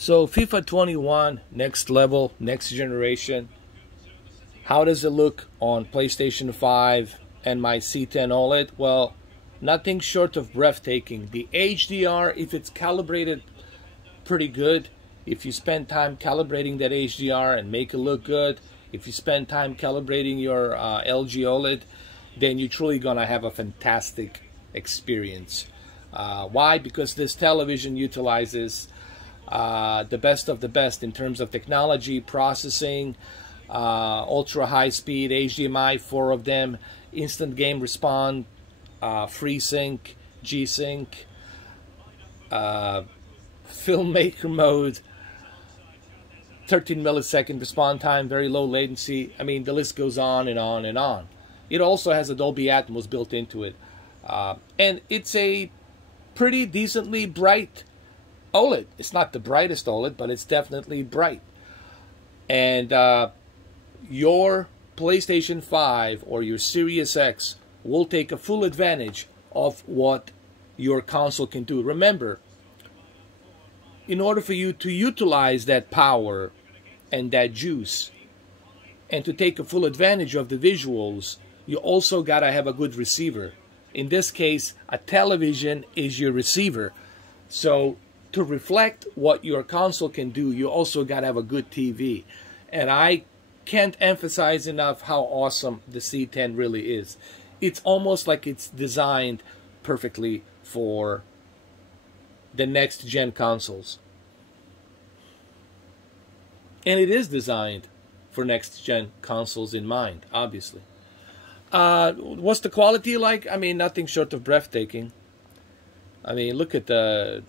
So FIFA 21, next level, next generation. How does it look on PlayStation 5 and my C10 OLED? Well, nothing short of breathtaking. The HDR, if it's calibrated pretty good, if you spend time calibrating that HDR and make it look good, if you spend time calibrating your LG OLED, then you're truly gonna have a fantastic experience. Why? Because this television utilizes the best of the best in terms of technology, processing, ultra high speed HDMI, 4 of them, instant game response, FreeSync, G-Sync, filmmaker mode, 13 millisecond response time, very low latency. I mean, the list goes on and on and on. It also has a Dolby Atmos built into it. And it's a pretty decently bright OLED. It's not the brightest OLED, but it's definitely bright. And your PlayStation 5 or your Series X will take a full advantage of what your console can do. Remember, in order for you to utilize that power and that juice and to take a full advantage of the visuals, you also gotta have a good receiver. In this case, a television is your receiver. So to reflect what your console can do, you also gotta have a good TV. And I can't emphasize enough how awesome the C10 really is. It's almost like it's designed perfectly for the next gen consoles. And it is designed for next gen consoles in mind, obviously. What's the quality like? I mean, nothing short of breathtaking. I mean, look at the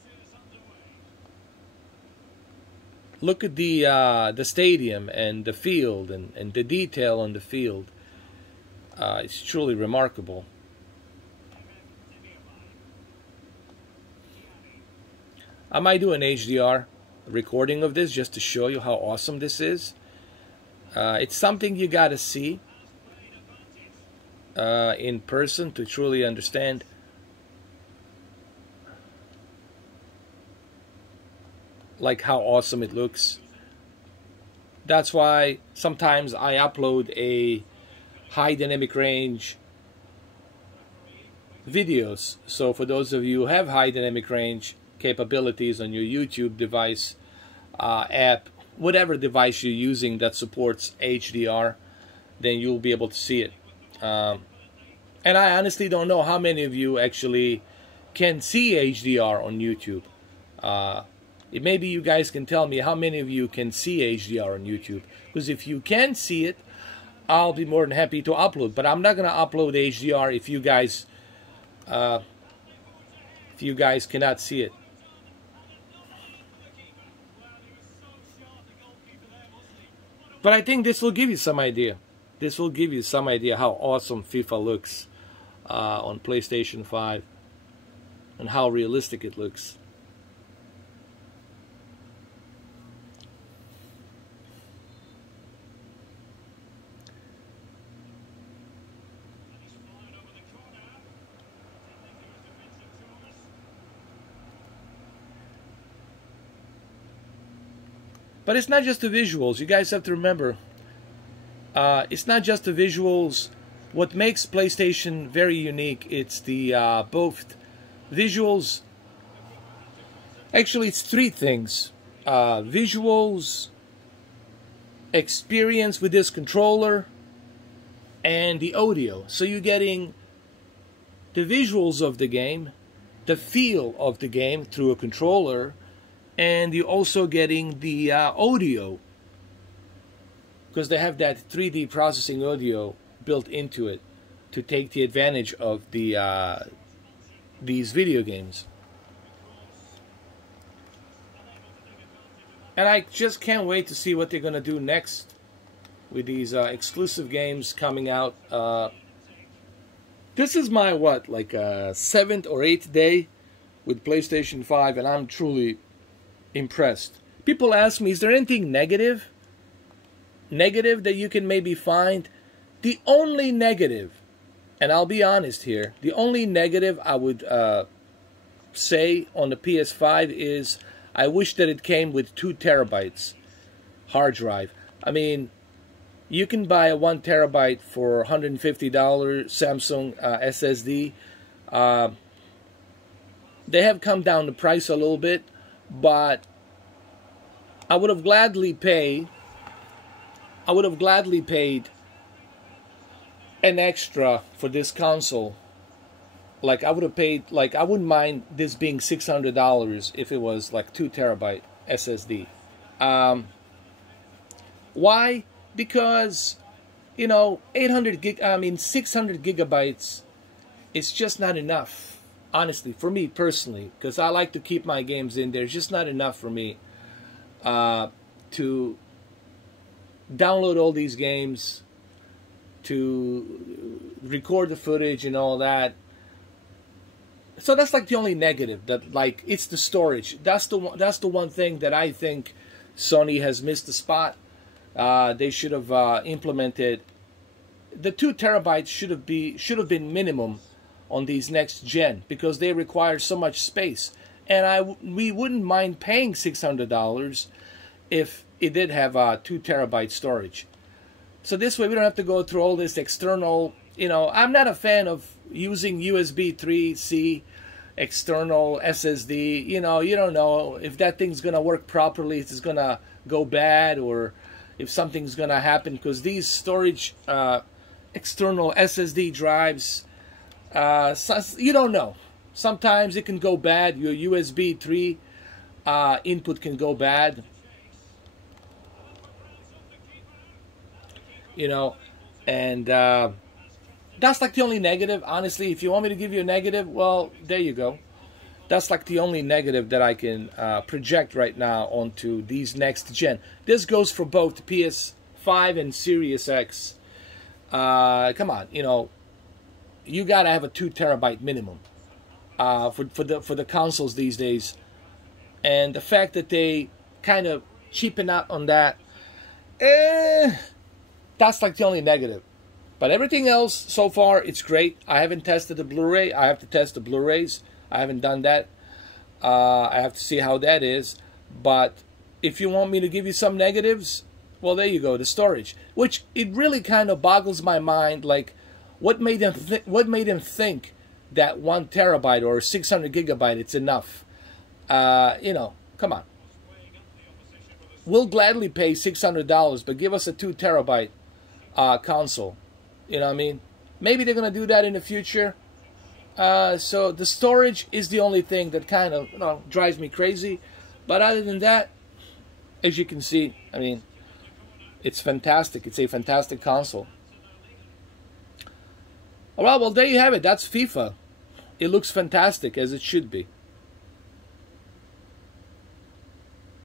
stadium and the field and the detail on the field. It's truly remarkable. I might do an HDR recording of this just to show you how awesome this is. It's something you gotta see in person to truly understand. Like how awesome it looks. That's why sometimes I upload a high dynamic range videos. So for those of you who have high dynamic range capabilities on your YouTube device, app, whatever device you're using that supports HDR, then you'll be able to see it. And I honestly don't know how many of you actually can see HDR on YouTube. Maybe you guys can tell me how many of you can see HDR on YouTube. Because if you can see it, I'll be more than happy to upload. But I'm not going to upload HDR if you guys cannot see it. But I think this will give you some idea. This will give you some idea how awesome FIFA looks on PlayStation 5 and how realistic it looks. But it's not just the visuals. You guys have to remember, it's not just the visuals. What makes PlayStation very unique, it's the both visuals. Actually, it's 3 things. Visuals, experience with this controller, and the audio. So you're getting the visuals of the game, the feel of the game through a controller, and you're also getting the audio, because they have that 3D processing audio built into it to take the advantage of the these video games. And I just can't wait to see what they're gonna do next with these exclusive games coming out. This is my like 7th or 8th day with PlayStation 5, and I'm truly impressed. People ask me, is there anything negative that you can maybe find? The only negative, and I'll be honest here, the only negative I would say on the PS5 is I wish that it came with 2 terabytes hard drive. I mean, you can buy a 1 terabyte for $150 Samsung SSD. They have come down the price a little bit, but I would have gladly paid an extra for this console. Like, I would have paid, like, I wouldn't mind this being $600 if it was like 2 terabyte SSD. Why? Because, you know, 600 gigabytes is just not enough, honestly, for me personally, because I like to keep my games in there. It's just not enough for me to download all these games, to record the footage and all that. So that's like the only negative, that like it's the storage. That's the one thing that I think Sony has missed the spot. They should have implemented the 2 terabytes. Should have been minimum on these next gen, because they require so much space. And we wouldn't mind paying $600 if it did have 2 terabyte storage. So this way we don't have to go through all this external. You know, I'm not a fan of using USB 3C external SSD. You know, you don't know if that thing's gonna work properly, if it's gonna go bad, or if something's gonna happen, because these storage external SSD drives, you don't know. Sometimes it can go bad. Your USB 3 input can go bad. You know, and that's like the only negative. Honestly, if you want me to give you a negative, well, there you go. That's like the only negative that I can project right now onto these next gen. This goes for both the PS5 and Series X. Come on, you know, you gotta have a 2 terabyte minimum for the consoles these days. And the fact that they kind of cheapen out on that, that's like the only negative. But everything else so far, it's great. I haven't tested the Blu-ray. I have to test the Blu-rays. I haven't done that. I have to see how that is. But if you want me to give you some negatives, well, there you go. The storage, which it really kind of boggles my mind. Like, what made them think that 1 terabyte or 600 gigabyte it's enough? You know, come on. We'll gladly pay $600, but give us a 2 terabyte console. You know what I mean? Maybe they're going to do that in the future. So the storage is the only thing that kind of, you know, drives me crazy. But other than that, as you can see, I mean, it's fantastic. It's a fantastic console. All right, well, there you have it. That's FIFA. It looks fantastic, as it should be.